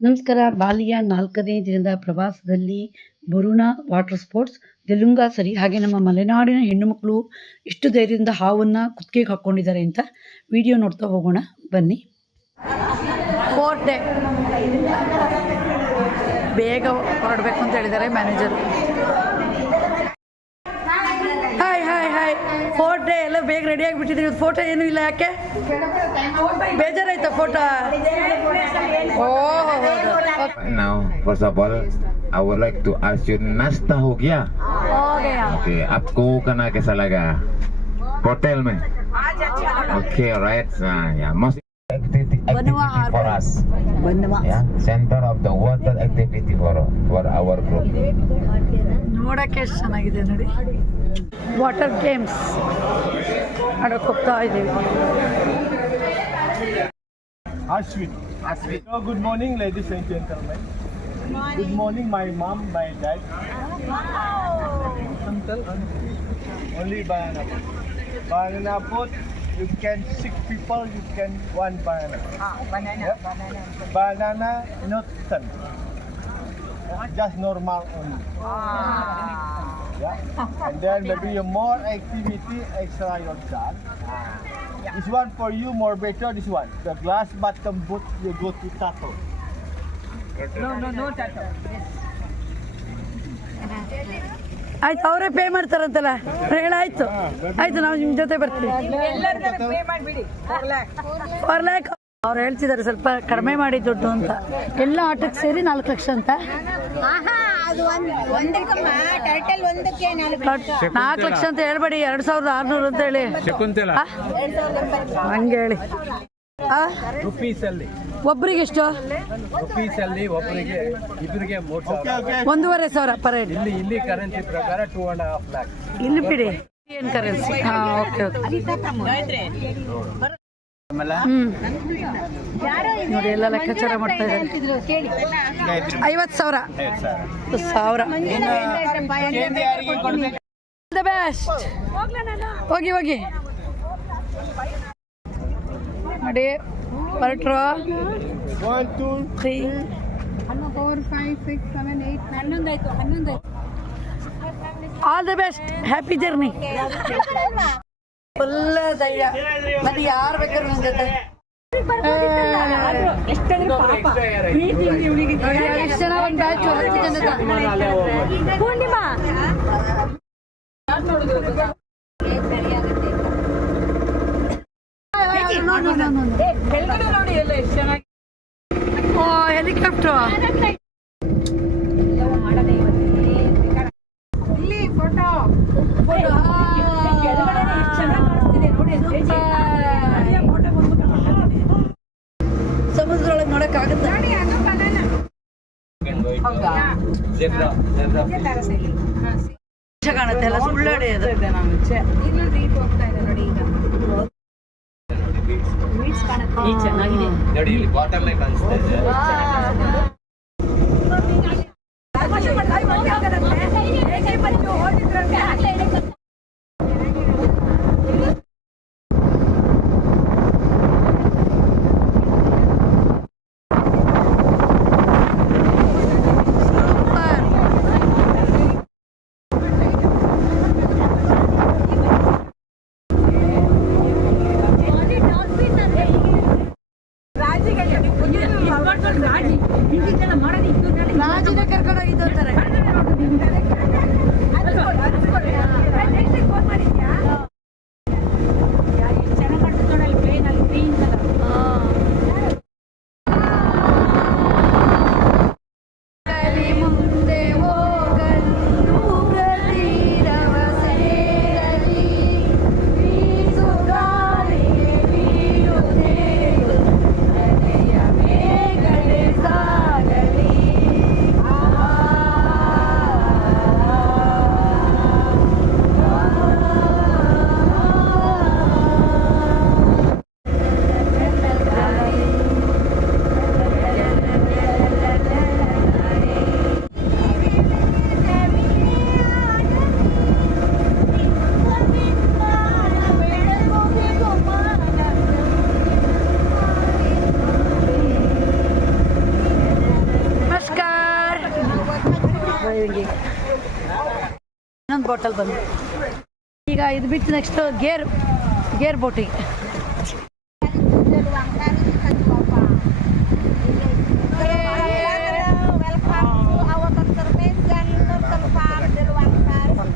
ನಮಸ್ಕಾರ. ಬಾಲಿಯ ನಾಲ್ಕನೇ ದಿನದ ಪ್ರವಾಸದಲ್ಲಿ ಬರುಣಾ ವಾಟರ್ ಸ್ಪೋರ್ಟ್ಸ್, ದೆಲುಂಗ ಸರಿ, ಹಾಗೆ ನಮ್ಮ ಮಲೆನಾಡಿನ ಹೆಣ್ಣು ಮಕ್ಕಳು ಎಷ್ಟು ಧೈರ್ಯದಿಂದ ಹಾವನ್ನು ಕುತ್ತಿಗೆ ಹಾಕ್ಕೊಂಡಿದ್ದಾರೆ ಅಂತ ವಿಡಿಯೋ ನೋಡ್ತಾ ಹೋಗೋಣ, ಬನ್ನಿ. ಬೇಗ ಹೊರಡಬೇಕು ಅಂತ ಹೇಳಿದ್ದಾರೆ manager hi hi hi fourth day ಎಲ್ಲ ಬೇಗ ರೆಡಿ ಆಗಿಬಿಟ್ಟಿದ್ದೀವಿ ಫೋಟೋ ಏನೂ ಇಲ್ಲ ಯಾಕೆ ಬೇಜಾರಾಯ್ತಾ photo oh Now, first of all, I would like to ask you, नाश्ता हो गया? Okay, आपको करना कैसा लगा? होटल में? Okay, right. Uh, yeah, most activity, Banua activity for us. ಬನ್ನುವ Yeah, center of the water activity for for our group. ನೋಡಕ್ಕೆ ಎಷ್ಟು ಚೆನ್ನಾಗಿದೆ ನೋಡಿ ವಾಟರ್ ಗೇಮ್ಸ್ ಆಡೋಕೆ ಹೋಗ್ತಾ ಇದ್ದೀವಿ Ashwin. So good morning, ladies and gentlemen. Good morning, my mom, my dad. Uncle, uncle. Only banana boat. Banana boat, you can six people, you can one banana. banana, banana. Banana, not ten. Just normal only. Yeah. And then maybe more activity extra your son. This one for you more better. This one, the glass bottom boot, you go to tato. ಆಯ್ತು ಅವರೇ pay ಮಾಡ್ತಾರಂತಲ್ಲ ಹೇಳಾಯ್ತು ಆಯ್ತು ನಾವು ನಿಮ್ಮ ಜೊತೆ ಬರ್ತೀವಿ four lac ಅವ್ರು ಹೇಳ್ತಿದ್ದಾರೆ ಸ್ವಲ್ಪ ಕಡಿಮೆ ಮಾಡಿ ದುಡ್ಡು ಅಂತ. ಎಲ್ಲ ಆಟಕ್ಕೆ ಸೇರಿ ನಾಲ್ಕು ಲಕ್ಷ ಅಂತ. ಆಹಾ ಅದು ಒಂದ್ ಟರ್ಟಲ್ ಒಂದಕ್ಕೆ ನಾಲ್ಕು ಲಕ್ಷ. ಅಂತ ಹೇಳ್ಬೇಡಿ ಎರಡು ಸಾವಿರದ ಆರ್ನೂರು ಅಂತ ಹೇಳಿ? ಹಂಗೆ ಹೇಳಿ. ಆ? ರುಪೀಸ್ ಅಲ್ಲಿ ಒಬ್ರಿಗೆ ಎಷ್ಟು ರುಪೀಸ್ ಅಲ್ಲಿ ಒಬ್ಬರಿಗೆ ಒಂದೂವರೆ ಸಾವಿರ ಪರ್ ಹೆಡ್ ಇಲ್ಲಿ ಇಲ್ಲಿ ಕರೆನ್ಸಿ ಪ್ರಕಾರ ಟೂ ಅಂಡ್ ಹಾಫ್ ಲ್ಯಾಕ್ ಇಲ್ಲಿ ಬಿಡಿ. ಏನ್ ಕರೆನ್ಸಿ ಹಾ ಓಕೆ ಓಕೆ ನೋಡಿ ಎಲ್ಲ ಲೆಕ್ಕಾಚಾರ ಮಾಡ್ತಾ ಇದ್ದಾರೆ. ಐವತ್ತು ಸಾವಿರ. ಸಾವಿರ. ದ ಬೆಸ್ಟ್ ಹೋಗಿ ಹೋಗಿ. ನೋಡಿ ಹೊರಟ್ರು. All the best happy journey full ಧೈರ್ಯ. ಮತ್ತೆ ಯಾರು ಬೇಕಾದ್ರು ನನ್ನ ಜೊತೆ. ಎಷ್ಟು ಜನ ಒಂದು ಬ್ಯಾಚ್ ಹತ್ತು ಜನ ಪೂರ್ಣಿಮಾ? ಹೆಲಿಕಾಪ್ಟರ್ ಕಾಣುತ್ತೆ ಎಲ್ಲ ಸುಳ್ಳಾಡಿ ಅದು ಚೆನ್ನಾಗಿದೆ. ನೋಡಿ ಇಲ್ಲಿ ಬಾಟಮ್ ಕಾಣಿಸ್ತಾ ಇದೆ. ರಾಜಿನ ಕರ್ಕೊಂಡು ಹೋಗಿದ್ದು ಅಂತಾರೆ ಬಾಟಲ್ ಬಂದು ಈಗ ಇದು ಬಿಟ್ಟು ನೆಕ್ಸ್ಟ್ ಗೇರ್ ಗೇರ್ ಬೋಟಿಗೆ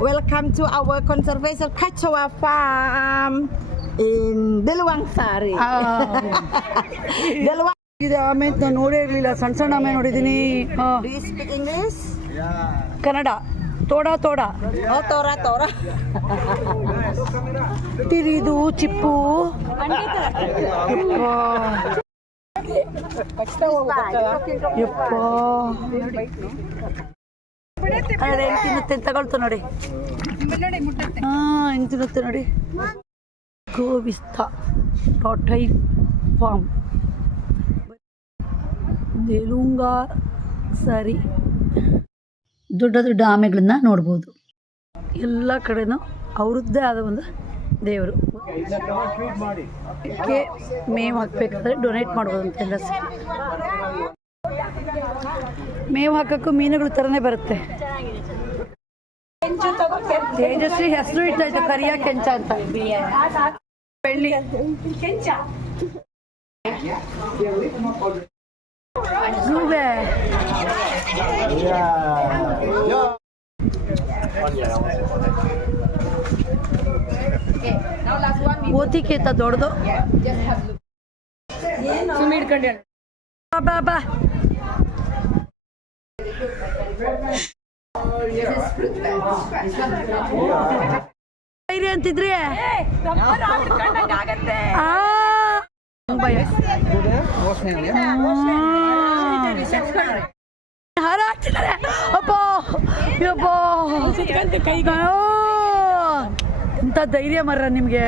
Welcome to our conservation Kachawa farm in Deluang Sari. Deluang. ಇದೆ ಆಮೇಲೆ ನಾನು ನೋಡೇ ಇರಲಿಲ್ಲ. ಸಣ್ಣ ಸಣ್ಣ ಆಮೇಲೆ ನೋಡಿದ್ದೀನಿ? ಕನ್ನಡ. ತೋಡಾ ತೋಡ. ತೋರಾ Tora. ತಿರಿದು ಚಿಪ್ಪು. ಹೆಂಗ್ ತಿನ್ನುತ್ತೆ ತಗೊಳ್ತು ನೋಡಿ. ಹಾ ಹೆಂಗ್ ತಿನ್ನುತ್ತೆ ನೋಡಿ. ಗೋವಿಸ್ತಾ ಟೊಟೈ ಫಾರ್ಮ್. ದೇಲುಂಗ ಸರಿ. ದೊಡ್ಡ ದೊಡ್ಡ ಆಮೆಗಳನ್ನ ನೋಡ್ಬೋದು. ಎಲ್ಲ ಕಡೆನೂ ಅವ್ರದ್ದೇ ಆದ ಒಂದು ದೇವರು. ಇದಕ್ಕೆ ಮೇವು ಹಾಕಬೇಕಾದ್ರೆ ಡೊನೇಟ್ ಮಾಡ್ಬೋದು ಅಂತ ಎಲ್ಲ ಸೇರಿ. ಮೇವು ಹಾಕಕ್ಕೂ ಮೀನುಗಳು ಥರನೇ ಬರುತ್ತೆ. ತೇಜಸ್ವಿ ಹೆಸರು ಇಟ್ಟಾಯ್ತು ಕರಿಯ ಕೆಂಚ ಅಂತ. ಬೆಳ್ಳಿ. ಗೂಬೆ ಓತಿಕೇತ ದೊಡ್ಡದು? ಬಾ ಬಾ ಬಾ. ಧೈರ್ಯ ಅಂತಿದ್ರಿ? ಭಯ. ಹಾರ ಹಾಕ್ತಿದ್ದಾರೆ ಅಪ್ಪ ಯಪ್ಪ ಅಯ್ಯೋ. ಎಂತ ಧೈರ್ಯ ಮರ್ರ ನಿಮ್ಗೆ.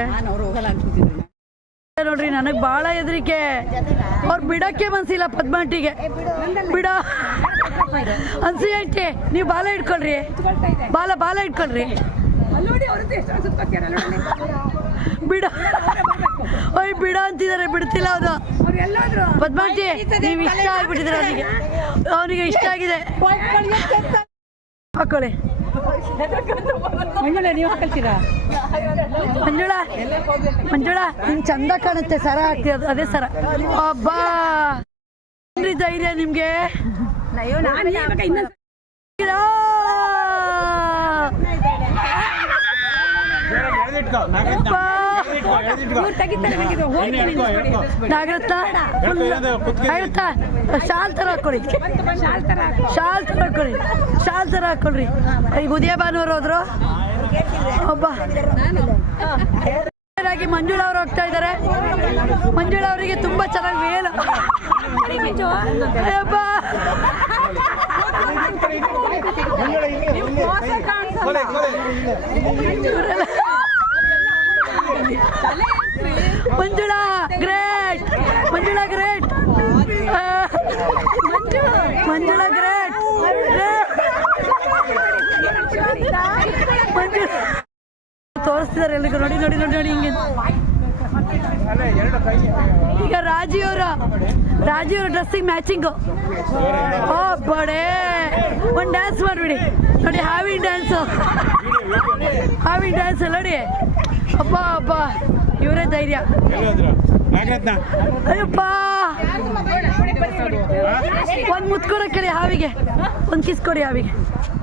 ನೋಡ್ರಿ ನನಗೆ ಭಾಳ ಹೆದರಿಕೆ. ಅವ್ರು ಬಿಡಕ್ಕೆ ಮನ್ಸಿಲ್ಲ ಪದ್ಮಾಟಿಗೆ. ಬಿಡ. ಅನ್ಸಿ ಐತಿ ನೀವು ಬಾಲ ಇಟ್ಕೊಳ್ರಿ ಬಾಲ ಬಾಲ ಇಟ್ಕೊಳ್ರಿ ಬಿಡ. ಅಂತಿದ್ದಾರೆ ಬಿಡ್ತಿಲ್ಲ ಅದು ಪದ್ಮಾವತಿ ನೀವು ಇಷ್ಟ ಆಗ್ಬಿಟ್ಟಿದ್ರೆ ಅವನಿಗೆ? ಅವನಿಗೆ ಇಷ್ಟ ಆಗಿದೆ. ಹಾಕೊಳ್ಳಿ. ಮಂಜುಳ ನೀವು ಹಾಕೊಳ್ತೀರಾ ಮಂಜುಳ ಮಂಜುಳ ನಿಂಗೆ ಚಂದ ಕಾಣುತ್ತೆ ಸರ ಹಾಕ್ತಿರೋದು ಅದೇ ಸರ. ಅಬ್ಬಾ! ಧೈರ್ಯ ನಿಮ್ಗೆ? ಅಬ್ಬಾ. ನಾಗರತ್ನ ಆಗುತ್ತಾ ಶಾಲ್ ತರ ಹಾಕೊಳ್ಳಿ ಶಾಲ್ ತರ ಹಾಕೊಳ್ಳಿ ಶಾಲ್ ತರ ಹಾಕೊಳ್ರಿ ಈಗ ಉದಯ ಭಾನುವಾರ ಹೋದ್ರು ಒಬ್ಬ ಮಂಜುಳಾ ಅವ್ರು ಹೋಗ್ತಾ ಇದ್ದಾರೆ ಮಂಜುಳ ಅವರಿಗೆ ತುಂಬಾ ಚೆನ್ನಾಗಿ veil Ayyappa Manjula great Manjula great Manjula great Manju ತೋರಿಸ್ತಿದ್ದಾರೆ ಎಲ್ರಿಗೂ ನೋಡಿ ನೋಡಿ ನೋಡಿ ಹಿಂಗೆ. ಈಗ ರಾಜೀವ್ ಅವ್ರ ಡ್ರೆಸ್ಸಿಗೆ ಮ್ಯಾಚಿಂಗು ಓ ಬಡೇ. ಒಂದು ಡ್ಯಾನ್ಸ್ ಮಾಡಿಬಿಡಿ. ನೋಡಿ, ಹಾವಿನ ಡ್ಯಾನ್ಸು ಹಾವಿನ ಡ್ಯಾನ್ಸ್ ನೋಡಿ. ಅಪ್ಪ ಅಪ್ಪ ಇವರೇ ಧೈರ್ಯ. ಅಯ್ಯಪ್ಪ. ಒಂದು ಮುತ್ಕೊಡಕ್ಕೆ ಹಾವಿಗೆ. ಒಂದು ಕಿಸ್ ಕೊಡಿ ಹಾವಿಗೆ.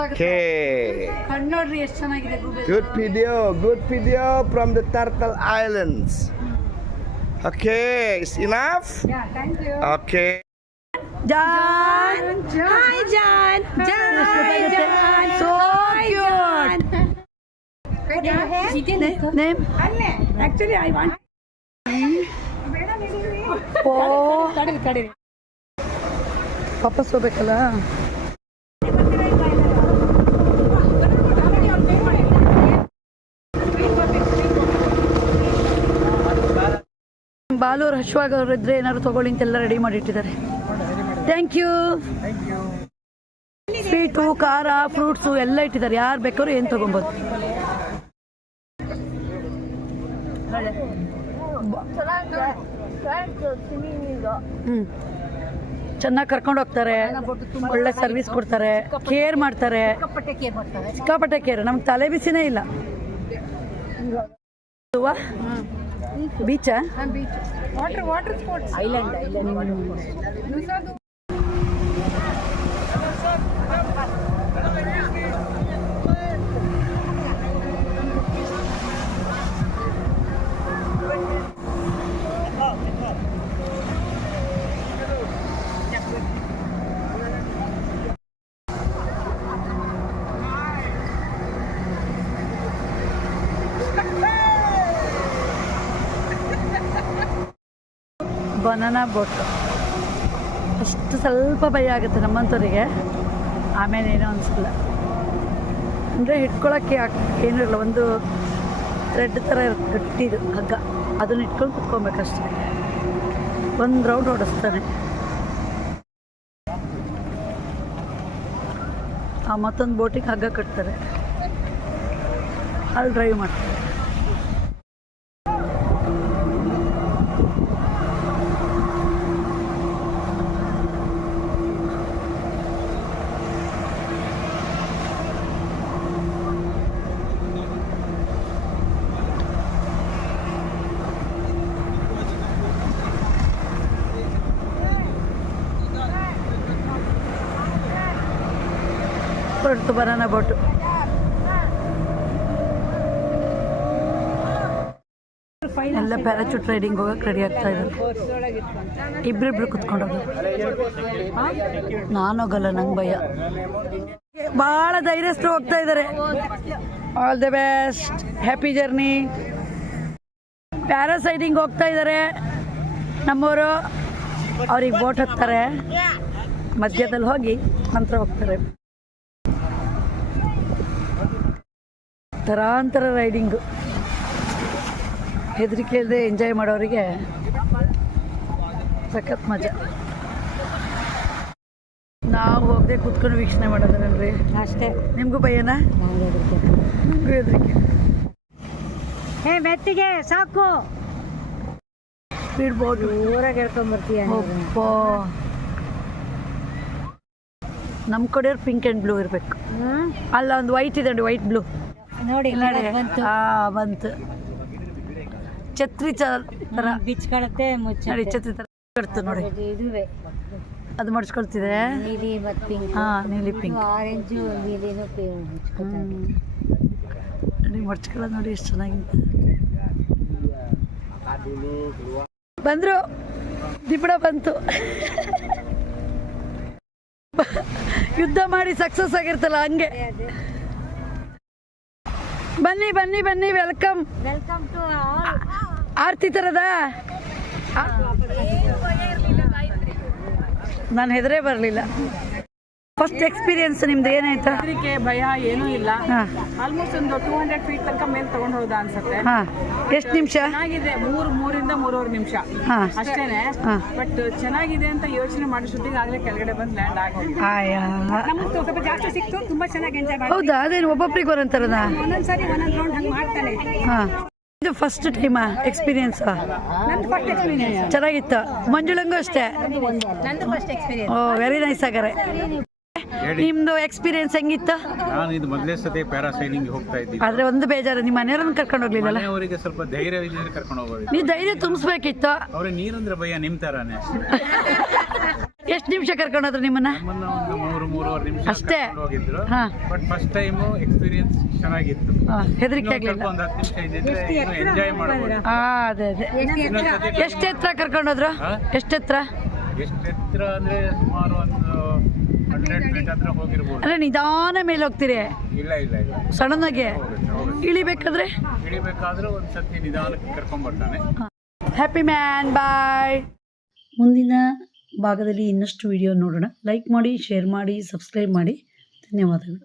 ಗೊತ್ತಾಗುತ್ತೆ Okay. ಕಣ್ಣು ನೋಡ್ರಿ ಎಷ್ಟು ಚೆನ್ನಾಗಿದೆ ಗೂಬೆ Good video. Good video from the Turtle Islands. Okay. It's enough. Yeah. Thank you. Okay. John Hi, John. John. Hi, John. So cute. Name? Actually, I ಹಶ್ವಾಗ ಇದ್ರೆ ಏನಾದ್ರು ತಗೊಳ್ಳಿ ಅಂತೆಲ್ಲ ರೆಡಿ ಮಾಡಿಟ್ಟಿದ್ದಾರೆ. ಥ್ಯಾಂಕ್ ಯು ಸ್ವೀಟು ಖಾರ ಫ್ರೂಟ್ಸು ಎಲ್ಲ ಇಟ್ಟಿದ್ದಾರೆ. ಯಾರು ಬೇಕಾದ್ರೂ ಏನು ತಗೊಬೋದು? ಹ್ಞೂ ಚೆನ್ನಾಗಿ ಕರ್ಕೊಂಡು ಹೋಗ್ತಾರೆ. ಒಳ್ಳೆ ಸರ್ವಿಸ್ ಕೊಡ್ತಾರೆ. ಕೇರ್ ಮಾಡ್ತಾರೆ. ಸಿಕ್ಕಾಪಟ್ಟೆ ಕೇರ್ ನಮ್ಗೆ ತಲೆ ಬಿಸಿನೇ ಇಲ್ಲ. ಬೀಚಾ water water sports island banana boat. ಅಷ್ಟು ಸ್ವಲ್ಪ ಭಯ ಆಗುತ್ತೆ ನಮ್ಮಂಥವ್ರಿಗೆ. ಆಮೇಲೆ ಏನೋ ಅನಿಸಲ್ಲ. ಅಂದರೆ ಇಟ್ಕೊಳ್ಳೋಕ್ಕೆ ಏನೂ ಇರಲ್ಲ, ಒಂದು ಥ್ರೆಡ್ ಥರ ಇರುತ್ತೆ, ಗಟ್ಟಿದು ಹಗ್ಗ. ಅದನ್ನು ಇಟ್ಕೊಂಡು ಕುತ್ಕೊಬೇಕಷ್ಟೇ. ಒಂದು ರೌಂಡ್ ಓಡಿಸ್ತಾನೆ. ಆ ಮತ್ತೊಂದು ಬೋಟಿಗೆ ಹಗ್ಗ ಕಟ್ತಾರೆ. ಅಲ್ಲಿ ಡ್ರೈವ್ ಮಾಡ್ತಾರೆ. Banana boat. ಎಲ್ಲ ಪ್ಯಾರಾಚೂಟ್ ರೈಡಿಂಗ್ ಹೋಗಕ್ಕೆ ರೆಡಿ ಆಗ್ತಾ ಇದ್ದಾರೆ. ಇಬ್ರಿಬ್ರು ಕುತ್ಕೊಂಡೋಗ ನಾನೋಗಲ್ಲ ನಂಗೆ ಭಯ. ಭಾಳ ಧೈರ್ಯಸ್ಥರು ಹೋಗ್ತಾ ಇದ್ದಾರೆ. All the best happy journey parasailing ಹೋಗ್ತಾ ಇದ್ದಾರೆ. ನಮ್ಮವರು ಅವ್ರಿಗೆ ಬೋಟ್ ಹತ್ತಾರೆ. ಮಧ್ಯದಲ್ಲಿ ಹೋಗಿ ನಂತರ ಹೋಗ್ತಾರೆ. ತರಾಂತರ ರೈಡಿಂಗು. ಹೆದರಿಕೆ ಇಲ್ಲದೆ ಎಂಜಾಯ್ ಮಾಡೋರಿಗೆ ಸಖತ್ ಮಜಾ. ನಾವು ಹೋಗದೆ ಕುತ್ಕೊಂಡು ವೀಕ್ಷಣೆ ಮಾಡೋದನ್ರಿ ಅಷ್ಟೇ. ನಿಮಗೂ ಭಯನಾ? ನಿಮಗೂ ಹೆದರಿಕೆ. ಏ ಮೆತ್ತಿಗೆ ಸಾಕು. ಬೋಟ್ ಊರಾಗ ಹೇಳ್ಕೊಂಬರ್ತೀಯ ಒಬ್ಬ ನಮ್ಮ ಕಡೆಯವ್ರು ಪಿಂಕ್ ಆ್ಯಂಡ್ ಬ್ಲೂ ಇರಬೇಕು. ಅಲ್ಲ ಒಂದು ವೈಟ್ ಇದೆ ನೋಡಿ ವೈಟ್ ಬ್ಲೂ ನೋಡಿ ನೋಡಿ ಬಂತು. ಆ ಬಂತು. ಛತ್ರಿ ಥರ ಬಿಚ್ಕೊಳತ್ತೆ ನೋಡಿ ಛತ್ರಿ ಥರ ಕಟ್ತು ನೋಡಿ. ಇದುವೆ. ಅದು ಮಡ್ಸ್ಕೊಳ್ತಿದೆ. ನೀಲಿ ಮತ್ತು ಪಿಂಕ್ ಹಾಂ ನೀಲಿ ಪಿಂಕ್ ಆರೆಂಜು ನೀಲಿನೂ ನೋಡಿ ಮಡ್ಚ್ಕೊಳ್ಳೋದು ನೋಡಿ ಎಷ್ಟು ಚೆನ್ನಾಗಿತ್ತು ಬಂದರು. ದಿಬ್ಬಣ ಬಂತು. ಯುದ್ಧ ಮಾಡಿ ಸಕ್ಸಸ್ ಆಗಿರ್ತಲ್ಲ ಹಂಗೆ. ಬನ್ನಿ ಬನ್ನಿ ಬನ್ನಿ ವೆಲ್ಕಮ್ ವೆಲ್ಕಮ್ ಟು ಆರ್ತಿ ಥರದ ನಾನು ಹೆದರೇ ಬರಲಿಲ್ಲ. ಫಸ್ಟ್ ಎಕ್ಸ್ಪೀರಿಯನ್ಸ್ ನಿಮ್ದು ಏನಾಯ್ತು? ಹೆದರಿಕೆ ಭಯ ಏನೂ ಇಲ್ಲ. ಹಾಂ. ಆಲ್ಮೋಸ್ಟ್ ಒಂದು ಟೂ ಹಂಡ್ರೆಡ್ ಫೀಟ್ ತನಕ ಮೇಲೆ ತಗೊಂಡು ಹೋದ ಅನ್ಸುತ್ತೆ. ಹಾಂ. ಎಷ್ಟು ನಿಮಿಷ? ಚೆನ್ನಾಗಿದೆ. ಮೂರು ಮೂರಿಂದ ಮೂರುವರೆ ನಿಮಿಷ. ಹಾಂ. ಅಷ್ಟೇನೆ. ಹಾ. ಬಟ್ ಚೆನ್ನಾಗಿದೆ ಅಂತ ಯೋಚನೆ ಮಾಡೋ ಆಗ್ಲೇ ಕೆಳಗಡೆ ಬಂದು ಲ್ಯಾಂಡ್ ಆಗೋಗಿದೆ ಆಯಾ. ನಮ್ಗೆ ಸ್ವಲ್ಪ ಜಾಸ್ತಿ ಸಿಕ್ತು. ತುಂಬಾ ಚೆನ್ನಾಗಿ ಎಂಜಾಯ್ ಮಾಡಿ ಹೌದಾ? ಅದೇನು ಒಬ್ಬೊಬ್ರಿಗೆ ಒಂದೊಂಥರದ ಒಂದೊಂದ್ಸರಿ ಒಂದೊಂದು ರೌಂಡ್ ಹಂಗೆ ಮಾಡ್ತಾನೆ. ಹಾಂ. ಇದು ಫಸ್ಟ್ ಟೈಮಾ ಎಕ್ಸ್ಪೀರಿಯನ್ಸ್ ನಂದು ಫಸ್ಟ್ ಎಕ್ಸ್ಪೀರಿಯನ್ಸ್ ಚೆನ್ನಾಗಿತ್ತು. ಮಂಜುಳಂಗೂ ಅಷ್ಟೇ? ನಂದು first experience oh very nice ಆಗಾರೆ ನಿಮ್ದು ಎಕ್ಸ್ಪೀರಿಯನ್ಸ್ ಹೆಂಗಿತ್ತು? ನಾನು ಇದು ಮೊದಲೇ ಸತಿ ಪ್ಯಾರಾಸೈಲಿಂಗ್ ಹೋಗ್ತಾ ಇದ್ದೀನಿ. ಆದ್ರೆ ಒಂದು ಬೇಜಾರು ನಿಮ್ಮ ಮನೆಯವ್ರನ್ನ ಕರ್ಕೊಂಡು ಹೋಗ್ಲಿಲ್ಲ ಮನೆಯವರಿಗೆ ಸ್ವಲ್ಪ ಧೈರ್ಯ ಕರ್ಕೊಂಡು ಹೋಗೋದು. ನೀವು ಧೈರ್ಯ ತುಂಬಿಸ್ಬೇಕಿತ್ತು. ಅವ್ರಿಗೆ ನೀರಂದ್ರೆ ಭಯ ನಿಮ್ ತರಾನೆ. ಎಷ್ಟು ನಿಮಿಷ ಕರ್ಕೊಂಡ್ರು ನಿಮ್ಮನ್ನ? ನಮ್ಮನ್ನ ಮೂರು ಮೂರುವರೆ ನಿಮಿಷ ಅಷ್ಟೇ? ಹೋಗಿದ್ರು. ಬಟ್ ಫಸ್ಟ್ ಟೈಮ್ ಎಕ್ಸ್ಪೀರಿಯನ್ಸ್ ಚೆನ್ನಾಗಿತ್ತು. ಹೆದರಿಕೆ ಆಗ್ಲಿಲ್ಲ. ಒಂದು ಹತ್ತು ನಿಮಿಷ ಇದ್ದಿದ್ರೆ ಎಂಜಾಯ್ ಮಾಡಬಹುದು ಆ ಅದೇ ಅದೇ. ಇನ್ನೊಂದ್ಸತಿ ಎಷ್ಟು ಎತ್ತರ ಎಷ್ಟೆತ್ರ? ಎಷ್ಟೆತ್ರ ಅಂದ್ರೆ ಸುಮಾರು ಒಂದು ಹಂಡ್ರೆಡ್ ಫೀಟ್ ಹತ್ರ ಹೋಗಿರ್ಬೋದು ಅಂದ್ರೆ ನಿಧಾನ ಮೇಲೆ ಹೋಗ್ತೀರಿ? ಇಲ್ಲ ಇಲ್ಲ ಇಲ್ಲ. ಸಡನ್ನಾಗಿ? ಇಳಿಬೇಕಾದ್ರೆ? ಇಳಿಬೇಕಾದ್ರೆ ಒಂದ್ ನಿಧಾನಕ್ಕೆ ಕರ್ಕೊಂಡ್ ಬರ್ತಾನೆ. ಹ್ಯಾಪಿ ಮ್ಯಾನ್ ಬಾಯ್ ಮುಂದಿನ ಭಾಗದಲ್ಲಿ ಇನ್ನಷ್ಟು ವಿಡಿಯೋ ನೋಡೋಣ. ಲೈಕ್ ಮಾಡಿ ಶೇರ್ ಮಾಡಿ ಸಬ್ಸ್ಕ್ರೈಬ್ ಮಾಡಿ. ಧನ್ಯವಾದಗಳು.